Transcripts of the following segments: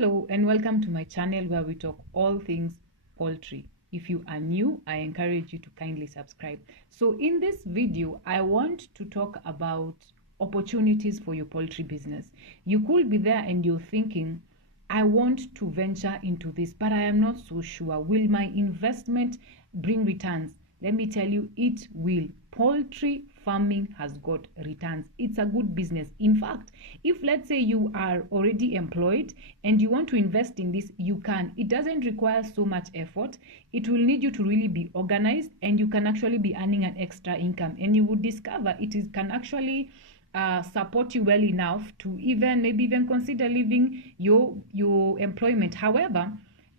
Hello and welcome to my channel where we talk all things poultry. If you are new, I encourage you to kindly subscribe. So in this video, I want to talk about opportunities for your poultry business. You could be there and you're thinking, I want to venture into this, but I am not so sure. Will my investment bring returns? Let me tell you, it will. Poultry farming has got returns. It's a good business. In fact, if let's say you are already employed and you want to invest in this, you can. It doesn't require so much effort. It will need you to really be organized, and you can actually be earning an extra income, and you would discover can actually support you well enough to maybe even consider leaving your employment. However,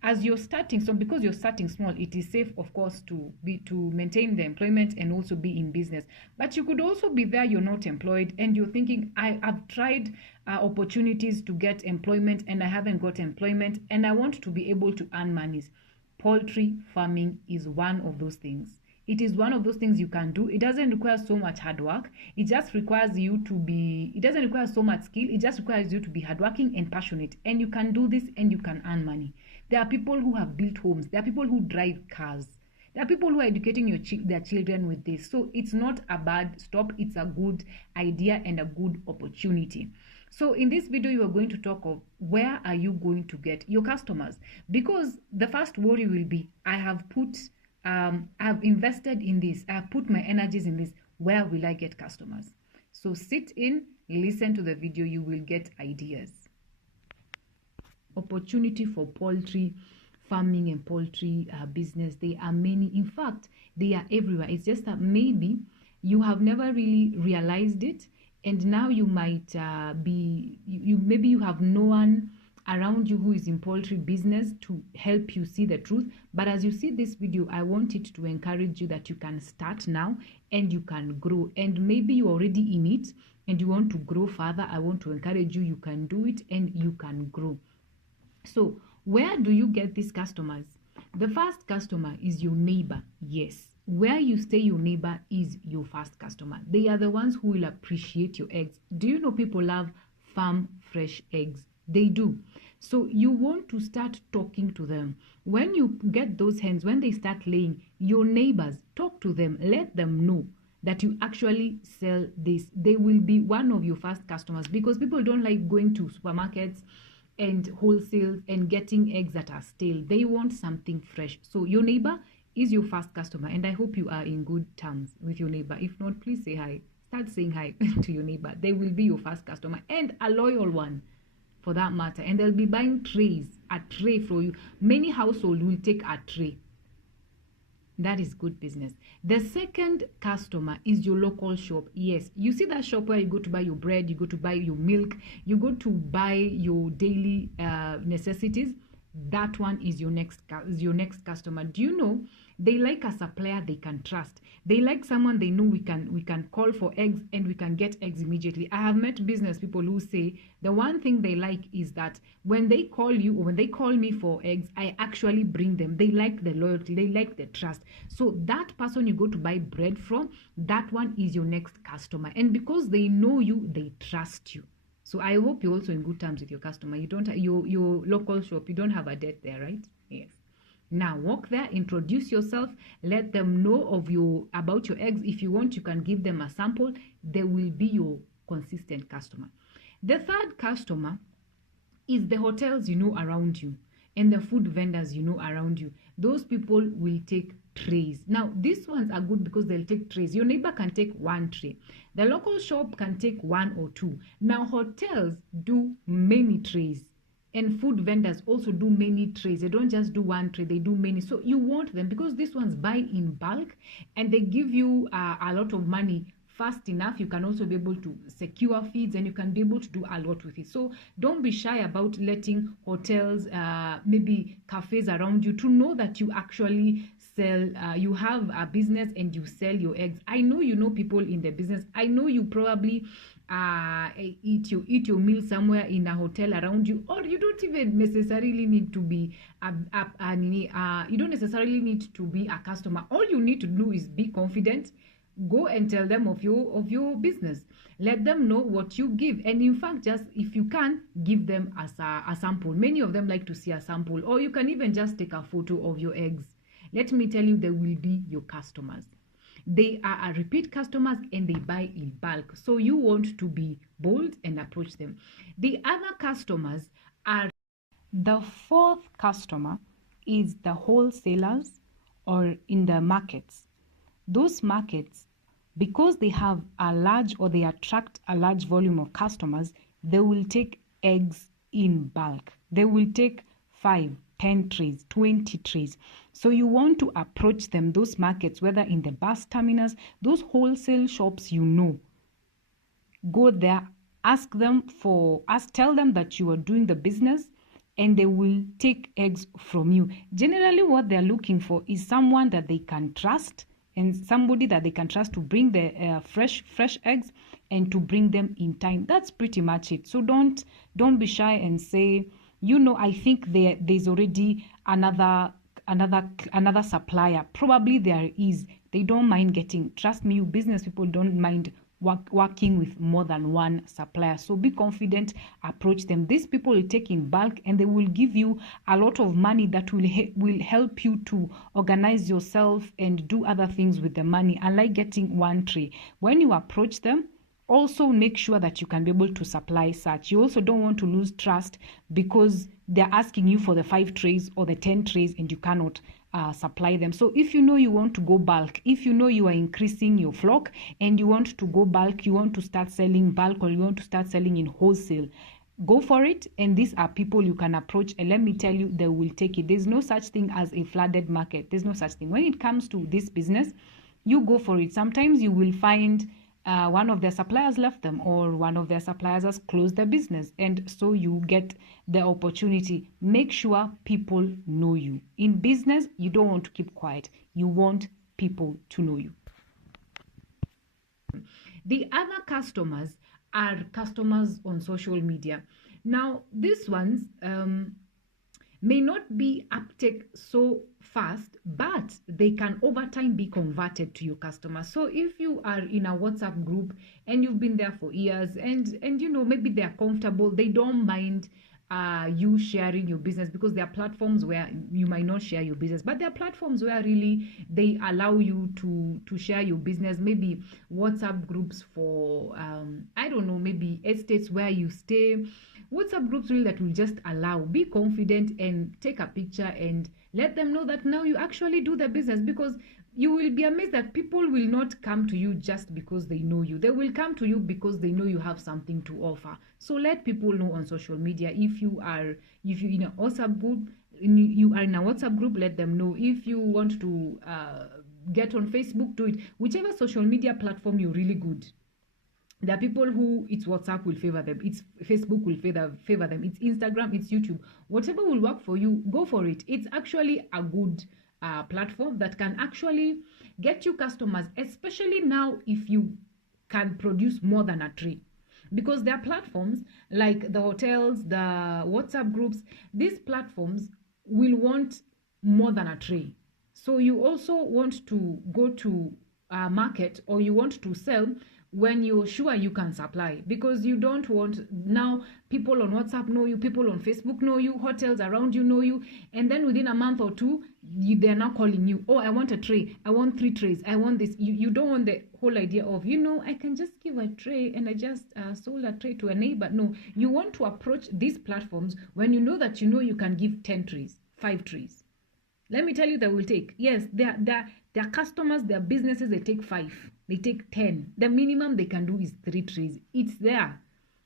as you're starting, so because you're starting small, it is safe, of course, to maintain the employment and also be in business. But you could also be there, you're not employed, and you're thinking, I've tried opportunities to get employment and I haven't got employment, and I want to be able to earn monies. Poultry farming is one of those things. It is one of those things you can do. It doesn't require so much hard work. It just requires you to be, it doesn't require so much skill. It just requires you to be hardworking and passionate. And you can do this and you can earn money. There are people who have built homes. There are people who drive cars. There are people who are educating their children with this. So it's not a bad stop. It's a good idea and a good opportunity. So in this video, you are going to talk of where are you going to get your customers? Because the first worry will be, I've invested in this. I've put my energies in this. Where will I get customers? So sit in, listen to the video. You will get ideas. Opportunity for poultry farming and poultry business. There are many. In fact, they are everywhere. It's just that maybe you have never really realized it, and now you might maybe you have no one around you who is in poultry business to help you see the truth. But as you see this video, I want it to encourage you that you can start now and you can grow. And maybe you're already in it and you want to grow further. I want to encourage you can do it and you can grow. So where do you get these customers? The first customer is your neighbor. Yes, where you stay, your neighbor is your first customer. They are the ones who will appreciate your eggs. Do you know people love farm fresh eggs? They do. So you want to start talking to them. When you get those hens, when they start laying, your neighbors, talk to them, let them know that you actually sell this. They will be one of your first customers, because people don't like going to supermarkets and wholesale and getting eggs that are stale. They want something fresh. So your neighbor is your first customer, and I hope you are in good terms with your neighbor. If not, please say hi. Start saying hi to your neighbor. They will be your first customer, and a loyal one for that matter. And they'll be buying a tray for you. Many households will take a tray. That is good business. The second customer is your local shop. Yes, you see that shop where you go to buy your bread, you go to buy your milk, you go to buy your daily necessities. That one is your next customer. Do you know, they like a supplier they can trust. They like someone they know we can call for eggs and we can get eggs immediately. I have met business people who say the one thing they like is that when they call you or when they call me for eggs, I actually bring them. They like the loyalty, they like the trust. So that person you go to buy bread from, that one is your next customer. And because they know you, they trust you. So I hope you're also in good terms with your customer. You don't your local shop, you don't have a debt there, right? Yes. Now walk there, introduce yourself, let them know about your eggs. If you want, you can give them a sample. They will be your consistent customer. The third customer is the hotels you know around you and the food vendors you know around you. Those people will take trays. Now these ones are good because they'll take trays. Your neighbor can take one tray. The local shop can take one or two. Now hotels do many trays, and food vendors also do many trays. They don't just do one tray, they do many. So you want them because these ones buy in bulk and they give you a lot of money fast enough. You can also be able to secure feeds and you can be able to do a lot with it. So don't be shy about letting hotels, maybe cafes around you to know that you actually sell, you have a business and you sell your eggs. I know you know people in the business. I know you probably eat your meal somewhere in a hotel around you, or you don't even necessarily need to be you don't necessarily need to be a customer. All you need to do is be confident, go and tell them of your business. Let them know what you give, and in fact, just if you can, give them as a sample. Many of them like to see a sample, or you can even just take a photo of your eggs. Let me tell you, they will be your customers. They are a repeat customers and they buy in bulk, so you want to be bold and approach them. The other customers are, the fourth customer is the wholesalers, or in the markets. Those markets, because they have a large, or they attract a large volume of customers, they will take eggs in bulk. They will take 5, 10 trays, 20 trays. So you want to approach them, those markets, whether in the bus terminus, those wholesale shops, go there, tell them that you are doing the business, and they will take eggs from you. Generally, what they're looking for is someone that they can trust, and somebody that they can trust to bring the fresh eggs and to bring them in time. That's pretty much it. So don't be shy and say, I think there's already another supplier. Probably there is. They don't mind getting. Trust me, you business people don't mind working with more than one supplier. So be confident, approach them. These people will take in bulk, and they will give you a lot of money that will help you to organize yourself and do other things with the money, unlike getting one tray. When you approach them, also make sure that you can be able to supply such. You also don't want to lose trust because they're asking you for the 5 trays or the 10 trays and you cannot supply them. So if you want to go bulk, if you are increasing your flock and you want to go bulk, you want to start selling bulk, or you want to start selling in wholesale, go for it. And these are people you can approach, and let me tell you, they will take it. There's no such thing as a flooded market. There's no such thing. When it comes to this business, you go for it. Sometimes you will find one of their suppliers left them, or one of their suppliers has closed their business, and so you get the opportunity. Make sure people know you. In business, you don't want to keep quiet. You want people to know you. The other customers are customers on social media. Now, these ones may not be uptake so fast, but they can over time be converted to your customers. So if you are in a WhatsApp group and you've been there for years, and maybe they're comfortable, they don't mind you sharing your business, because there are platforms where you might not share your business, but there are platforms where really they allow you to share your business. Maybe WhatsApp groups for maybe estates where you stay. WhatsApp groups really that will just allow. Be confident and take a picture and let them know that now you actually do the business, because you will be amazed that people will not come to you just because they know you. They will come to you because they know you have something to offer. So let people know on social media. If you in a WhatsApp group, let them know. If you want to get on Facebook, do it. Whichever social media platform you're really good. There are people who it's WhatsApp will favor them, it's Facebook will favor them, it's Instagram, it's YouTube. Whatever will work for you, go for it. It's actually a good platform that can actually get you customers, especially now if you can produce more than a tray. Because there are platforms like the hotels, the WhatsApp groups, these platforms will want more than a tray. So you also want to go to a market, or you want to sell when you're sure you can supply, because you don't want now people on WhatsApp know you, people on Facebook know you, hotels around you know you, and then within a month or two they're now calling you, oh, I want a tray, I want 3 trays, I want this. You don't want the whole idea of I can just give a tray and I just sold a tray to a neighbor. No, you want to approach these platforms when you know that you can give 10 trays, 5 trays. Let me tell you, they will take. Yes, their customers, their businesses, they take 5, they take 10. The minimum they can do is 3 trays. It's there.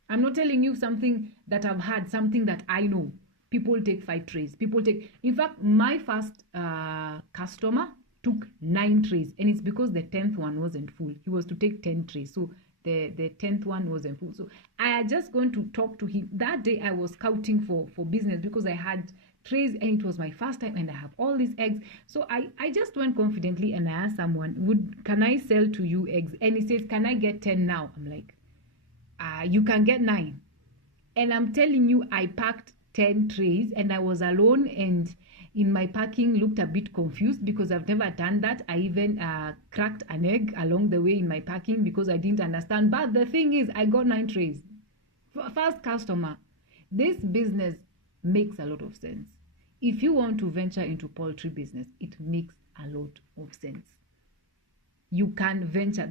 I'm not telling you something that I've had, something that I know. People take 5 trays. In fact, my first customer took 9 trays, and it's because the 10th one wasn't full. He was to take 10 trays. So the 10th one wasn't full. So I had just going to talk to him. That day I was scouting for business because I had trays and it was my first time and I have all these eggs. So I just went confidently and I asked someone, can I sell to you eggs? And he says, can I get 10 now? I'm like, you can get 9. And I'm telling you, I packed 10 trays and I was alone, and in my packing looked a bit confused because I've never done that. I even cracked an egg along the way in my packing because I didn't understand. But the thing is, I got 9 trays. First customer. This business makes a lot of sense. If you want to venture into poultry business, it makes a lot of sense. You can venture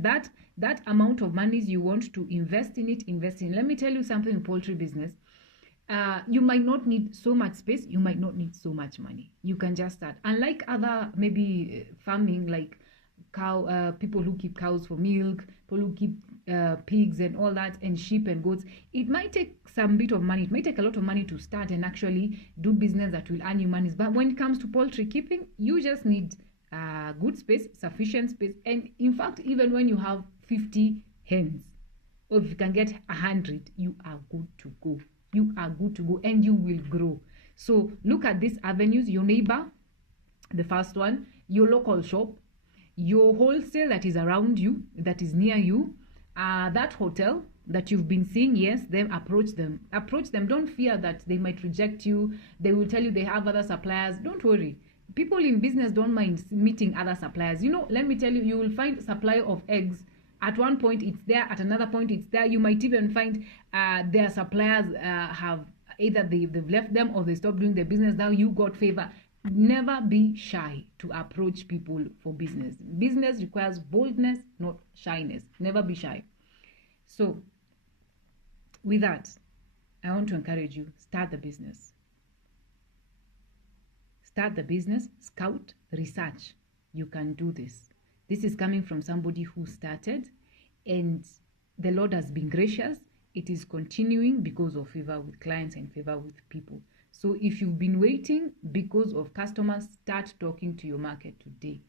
that amount of money you want to invest in it, invest in. Let me tell you something in poultry business. You might not need so much space, you might not need so much money. You can just start. Unlike other maybe farming, like people who keep cows for milk, people who keep pigs and all that, and sheep and goats, it might take some bit of money. It might take a lot of money to start and actually do business that will earn you money. But when it comes to poultry keeping, you just need good space, sufficient space. And in fact, even when you have 50 hens, or if you can get 100, you are good to go. You are good to go, and you will grow. So look at these avenues: your neighbor, the first one, your local shop, your wholesale that is around you, that is near you, that hotel that you've been seeing. Yes, then approach them. Don't fear that they might reject you. They will tell you they have other suppliers. Don't worry. People in business don't mind meeting other suppliers. Let me tell you, you will find supply of eggs. At one point it's there, at another point it's there. You might even find their suppliers have either they've left them or they stopped doing their business. Now you got favor. Never be shy to approach people for business. Business requires boldness, not shyness. Never be shy. So with that, I want to encourage you, start the business. Start the business, scout, research. You can do this. This is coming from somebody who started, and the Lord has been gracious. It is continuing because of favor with clients and favor with people. So if you've been waiting because of customers, start talking to your market today.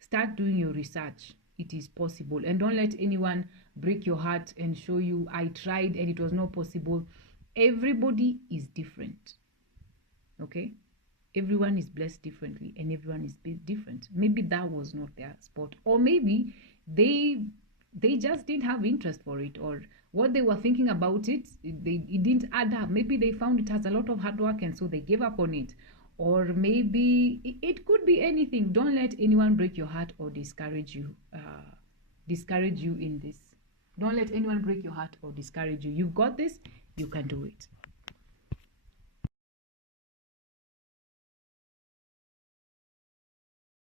Start doing your research. It is possible. And don't let anyone break your heart and show you, I tried and it was not possible. Everybody is different. Okay? Everyone is blessed differently, and everyone is different. Maybe that was not their spot, or maybe they just didn't have interest for it, or what they were thinking about it didn't add up. Maybe they found it has a lot of hard work and so they gave up on it, or maybe it could be anything. Don't let anyone break your heart or discourage you in this. Don't let anyone break your heart or discourage you. You've got this. You can do it.